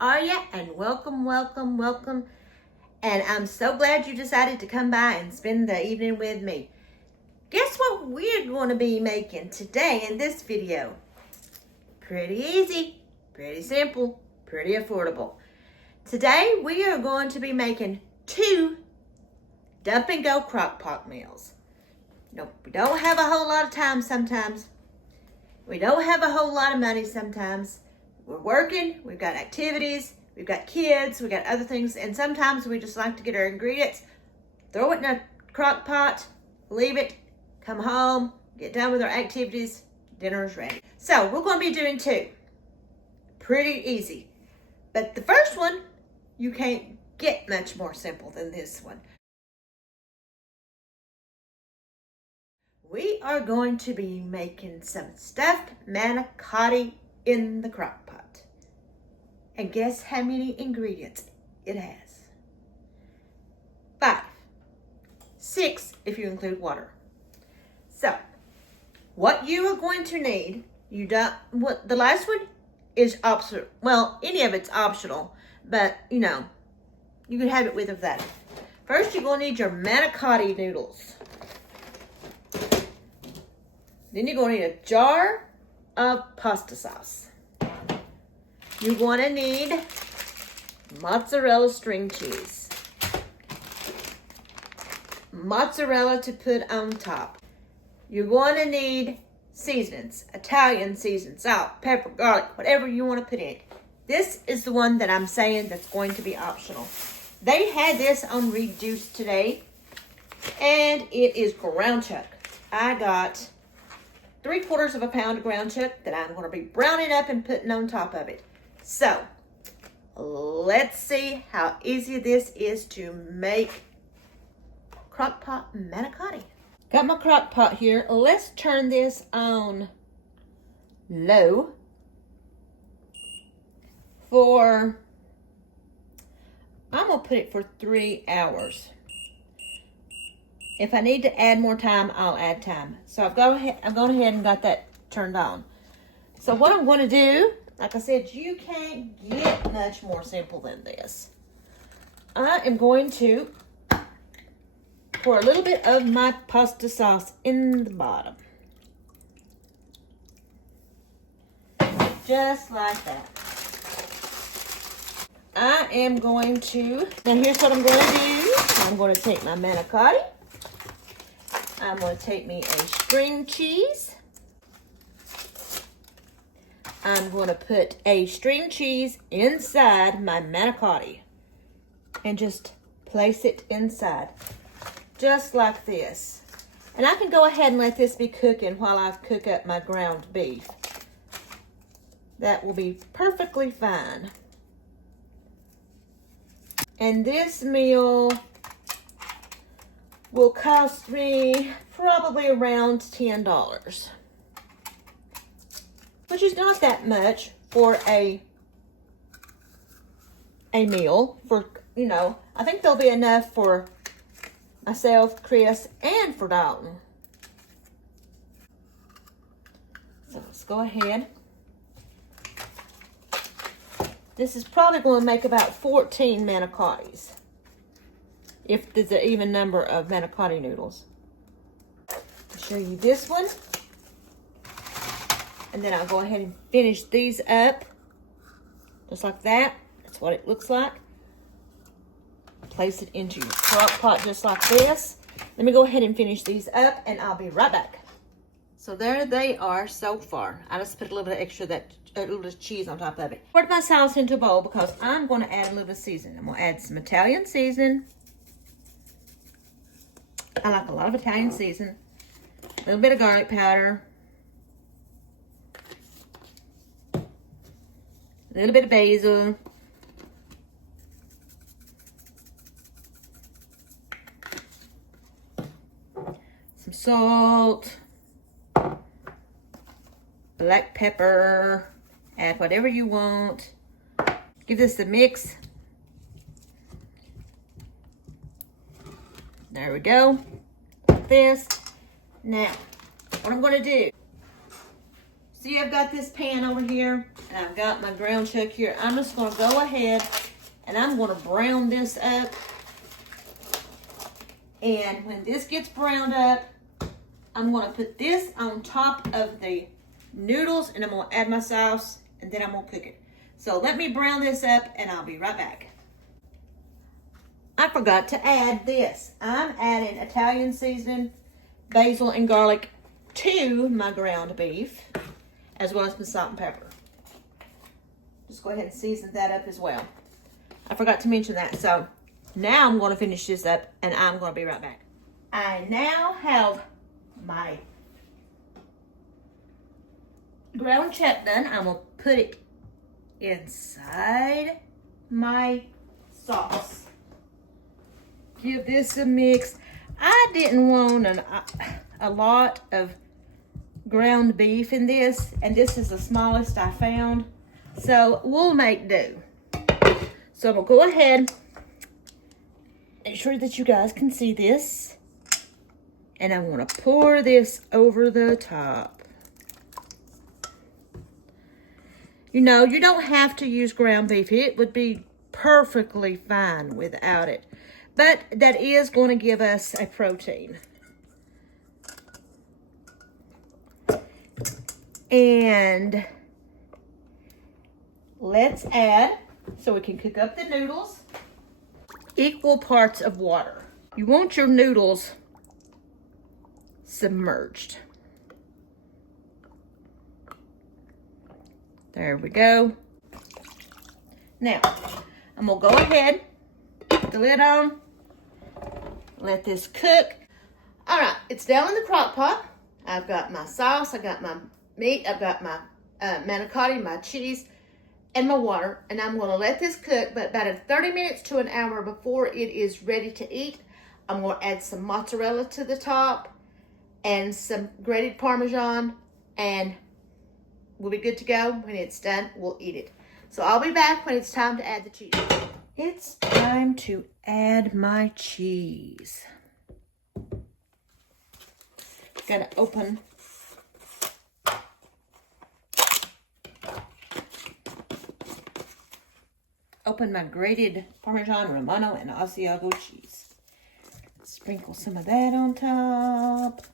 are you? And welcome, welcome, welcome. And I'm so glad you decided to come by and spend the evening with me. Guess what we're going to be making today in this video? Pretty easy, pretty simple, pretty affordable. Today we are going to be making 2 dump and go crock pot meals. Nope, we don't have a whole lot of time sometimes. We don't have a whole lot of money sometimes. We're working, we've got activities, we've got kids, we've got other things, and sometimes we just like to get our ingredients, throw it in a crock pot, leave it, come home, get done with our activities, dinner is ready. So we're going to be doing 2. Pretty easy. But the first one, you can't get much more simple than this one. We are going to be making some stuffed manicotti in the crock pot. And guess how many ingredients it has? 5. 6 if you include water. So, what you are going to need, the last one is optional. Well, any of it's optional, but you know, you can have it with or without it. First, you're going to need your manicotti noodles. Then you're going to need a jar of pasta sauce. You're going to need mozzarella string cheese. Mozzarella to put on top. You're going to need seasonings, Italian seasoning, salt, pepper, garlic, whatever you want to put in. This is the one that I'm saying that's going to be optional. They had this on reduced today, and it is ground chuck. I got 3/4 pound of ground chuck that I'm going to be browning up and putting on top of it. So, let's see how easy this is to make crock-pot manicotti. Got my crock pot here. Let's turn this on low I'm going to put it for 3 hours. If I need to add more time, I'll add time. So I've gone ahead and got that turned on. So what I'm going to do, like I said, you can't get much more simple than this. I am going to pour a little bit of my pasta sauce in the bottom. Just like that. I am going to, now here's what I'm going to do. I'm going to take my manicotti. I'm going to take me a string cheese. I'm going to put a string cheese inside my manicotti and just place it inside, just like this. And I can go ahead and let this be cooking while I cook up my ground beef. That will be perfectly fine. And this meal will cost me probably around $10, which is not that much for a meal. For, you know, I think there'll be enough for myself, Chris, and for Dalton. So let's go ahead. This is probably going to make about 14 manicottis, if there's an even number of manicotti noodles. I'll show you this one. And then I'll go ahead and finish these up. Just like that. That's what it looks like. Place it into your crock pot just like this. Let me go ahead and finish these up and I'll be right back. So there they are so far. I just put a little bit of extra, a little bit of cheese on top of it. Poured my sauce into a bowl because I'm going to add a little bit of seasoning. I'm going to add some Italian seasoning. I like a lot of Italian seasoning. A little bit of garlic powder. A little bit of basil. Some salt. Black pepper. Add whatever you want. Give this a mix. There we go. Like this. Now, what I'm going to do, See, I've got this pan over here, and I've got my ground chuck here. I'm just gonna go ahead and I'm gonna brown this up. And when this gets browned up, I'm gonna put this on top of the noodles, and I'm gonna add my sauce, and then I'm gonna cook it. So let me brown this up, and I'll be right back. I forgot to add this. I'm adding Italian seasoning, basil, and garlic to my ground beef, as well as some salt and pepper. Just go ahead and season that up as well. I forgot to mention that. So now I'm going to finish this up, and I'm going to be right back. I now have my ground chuck done. I'm going to put it inside my sauce. Give this a mix. I didn't want a lot of ground beef in this, and this is the smallest I found, so we'll make do. So I'm gonna go ahead, make sure that you guys can see this, and I'm gonna pour this over the top. You know, you don't have to use ground beef. It would be perfectly fine without it, but that is going to give us a protein. And let's add, so we can cook up the noodles, equal parts of water. You want your noodles submerged. There we go. Now, I'm gonna go ahead, put the lid on, let this cook. All right, it's down in the crock pot. I've got my sauce, I've got my meat, I've got my manicotti, my cheese, and my water, and I'm gonna let this cook, but about 30 minutes to an hour before it is ready to eat, I'm gonna add some mozzarella to the top and some grated Parmesan, and we'll be good to go. When it's done, we'll eat it. So I'll be back when it's time to add the cheese. It's time to add my cheese. Gotta open my grated Parmesan, Romano, and Asiago cheese. Sprinkle some of that on top.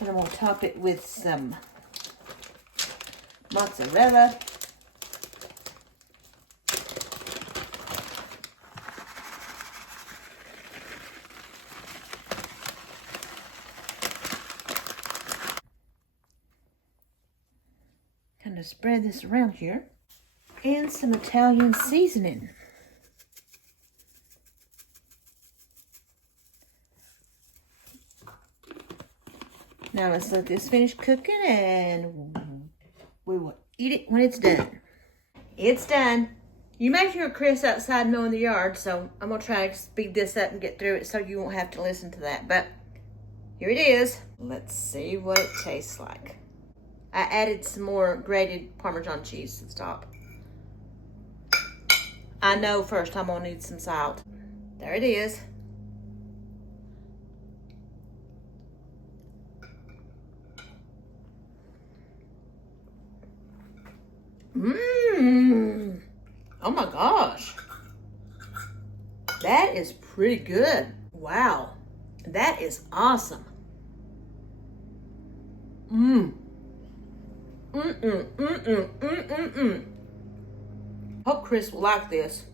And I'm going to top it with some mozzarella. Kind of spread this around here. And some Italian seasoning. Now let's let this finish cooking, and we will eat it when it's done. It's done. You may hear Chris outside mowing the yard, so I'm going to try to speed this up and get through it so you won't have to listen to that. But here it is. Let's see what it tastes like. I added some more grated Parmesan cheese to the top. I know first I'm going to need some salt. There it is. Mmm. Oh my gosh. That is pretty good. Wow. That is awesome. Mmm. Hope Chris will like this,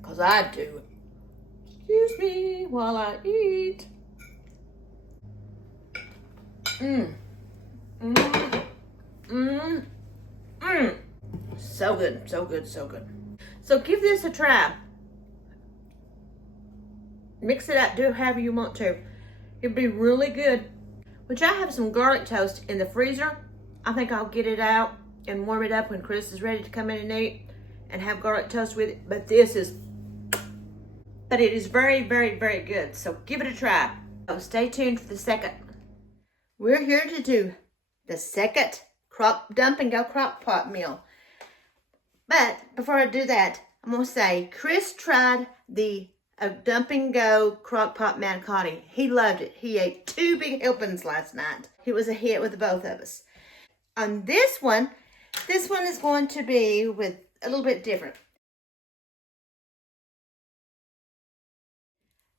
because I do. Excuse me while I eat. So good, so good, so good. So give this a try. Mix it up, do however you want to. It'd be really good. Which I have some garlic toast in the freezer. I think I'll get it out and warm it up when Chris is ready to come in and eat and have garlic toast with it. But it is very, very, very good. So give it a try. So stay tuned for the second. We're here to do the second dump and go crock pot meal. But before I do that, I'm going to say Chris tried the dump and go crock-pot manicotti. He loved it. He ate 2 big helpings last night. It was a hit with the both of us. On this one is going to be with a little bit different.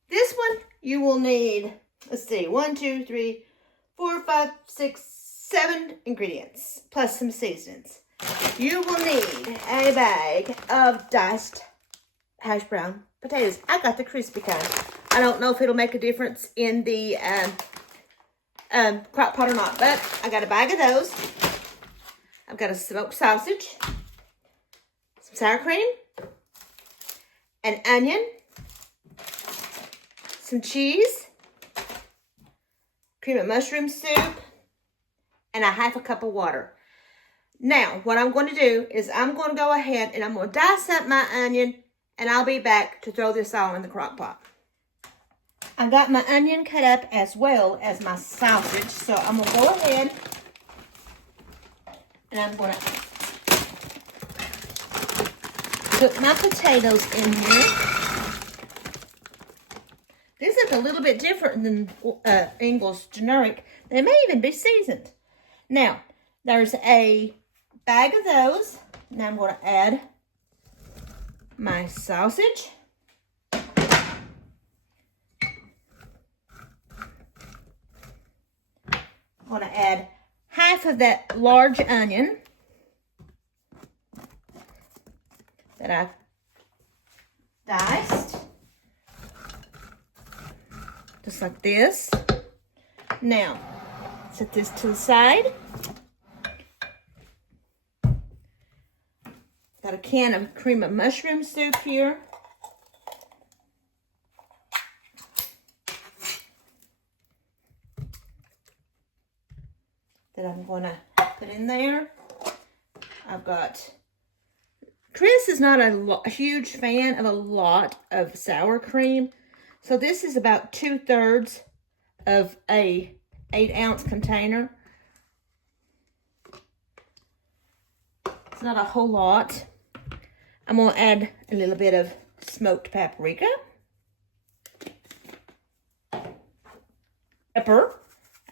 This one you will need, let's see, 1, 2, 3, 4, 5, 6, 7 ingredients plus some seasonings. You will need a bag of diced hash brown potatoes. I got the crispy kind. I don't know if it'll make a difference in the crock pot or not, but I got a bag of those. I've got a smoked sausage, some sour cream, an onion, some cheese, cream of mushroom soup, and a half a cup of water. Now, what I'm going to do is I'm going to go ahead and I'm going to dice up my onion, and I'll be back to throw this all in the crock pot. I've got my onion cut up as well as my sausage, so I'm going to go ahead and I'm going to put my potatoes in here. This is a little bit different than English generic. They may even be seasoned. Now, there's a bag of those. Now I'm going to add my sausage. I'm going to add half of that large onion that I diced. Just like this. Now, set this to the side. Got a can of cream of mushroom soup here. That I'm going to put in there. I've got, Chris is not a huge fan of a lot of sour cream. So this is about 2/3 of a 8-ounce container. It's not a whole lot. I'm going to add a little bit of smoked paprika. Pepper.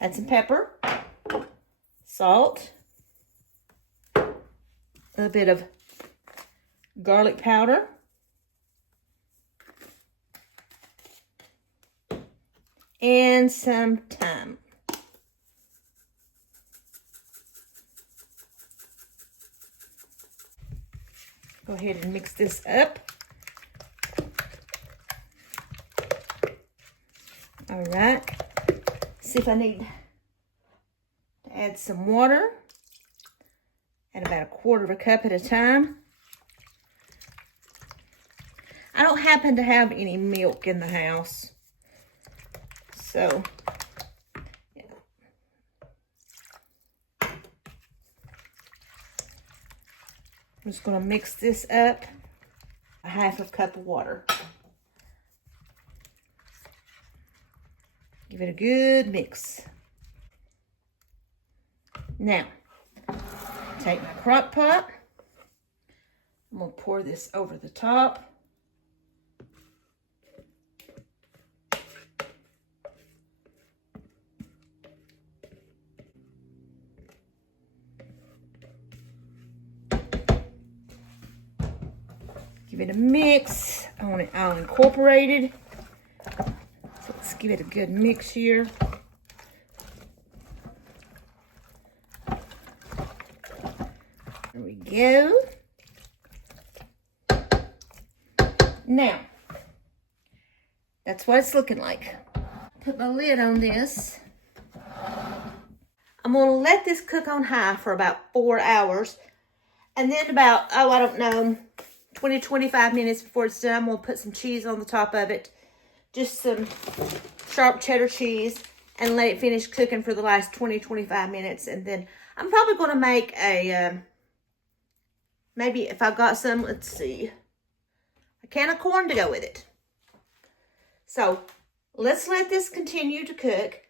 Add some pepper. Salt. A little bit of garlic powder. And some thyme. Go ahead and mix this up. All right. See if I need to add some water. Add about 1/4 cup at a time. I don't happen to have any milk in the house. So, yeah. I'm just going to mix this up. A 1/2 cup of water. Give it a good mix. Now, take my crock pot. I'm going to pour this over the top. Give it a mix. I want it all incorporated. So let's give it a good mix here. There we go. Now, that's what it's looking like. Put my lid on this. I'm going to let this cook on high for about 4 hours. And then about, oh, I don't know, 20-25 minutes before it's done, I'm going to put some cheese on the top of it. Just some sharp cheddar cheese. And let it finish cooking for the last 20-25 minutes. And then I'm probably going to make a, maybe if I've got some, let's see, a can of corn to go with it. So let's let this continue to cook.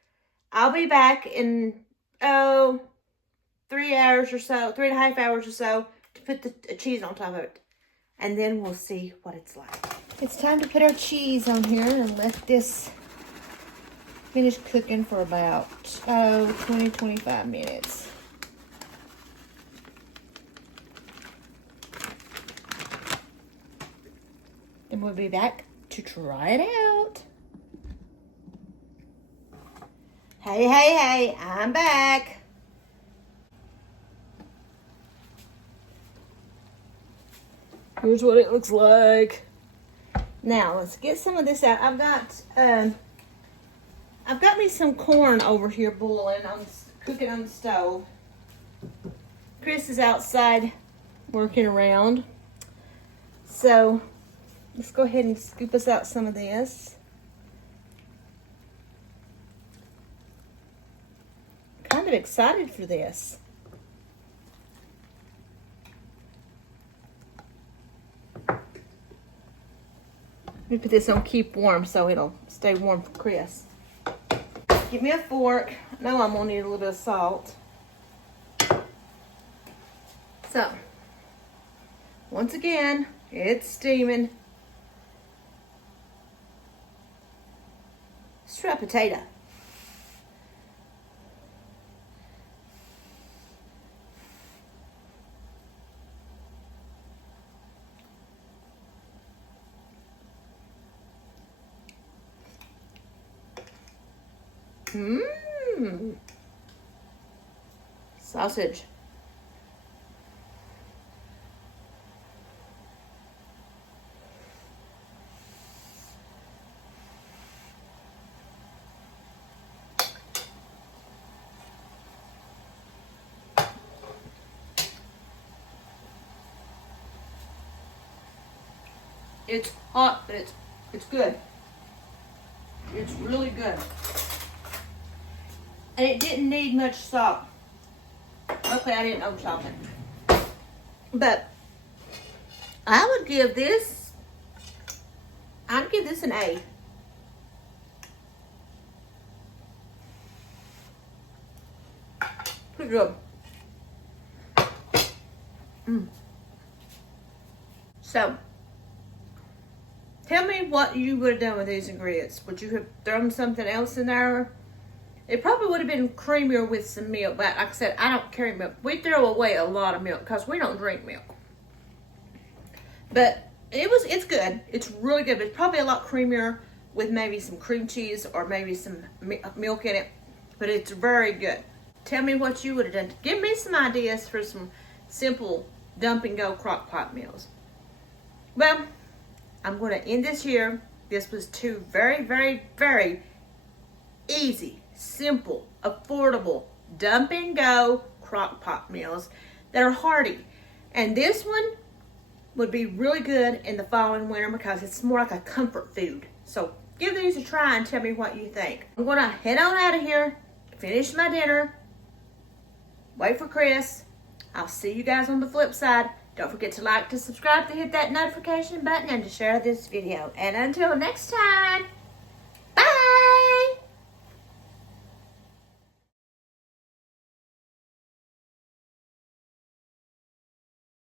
I'll be back in, 3 hours or so, 3.5 hours or so to put the cheese on top of it. and then we'll see what it's like. It's time to put our cheese on here and let this finish cooking for about 20-25 minutes. Then we'll be back to try it out. Hey, hey, hey, I'm back. Here's what it looks like. Now, let's get some of this out. I've got me some corn over here boiling, cooking on the stove. Chris is outside working around. So, let's go ahead and scoop us out some of this. Kind of excited for this. Let me put this on keep warm so it'll stay warm for Chris. Give me a fork. I know I'm gonna need a little bit of salt. So, once again, it's steaming. Let's try potato. Mmm. Sausage. It's hot, but it's good. It's really good. And it didn't need much salt. Okay, I didn't over-salt it. But I would give this, I'd give this an A. Pretty good. So, tell me what you would have done with these ingredients. Would you have thrown something else in there? It probably would have been creamier with some milk, but like I said, I don't carry milk. We throw away a lot of milk because we don't drink milk. But it's good. It's really good, but it's probably a lot creamier with maybe some cream cheese or maybe some milk in it. But it's very good. Tell me what you would have done. Give me some ideas for some simple dump and go crock pot meals. Well, I'm going to end this here. This was two very, very, very easy, simple, affordable, dump and go crock pot meals that are hearty. And this one would be really good in the fall and winter because it's more like a comfort food. So give these a try and tell me what you think. I'm going to head on out of here, finish my dinner, wait for Chris. I'll see you guys on the flip side. Don't forget to like, to subscribe, to hit that notification button, and to share this video. And until next time,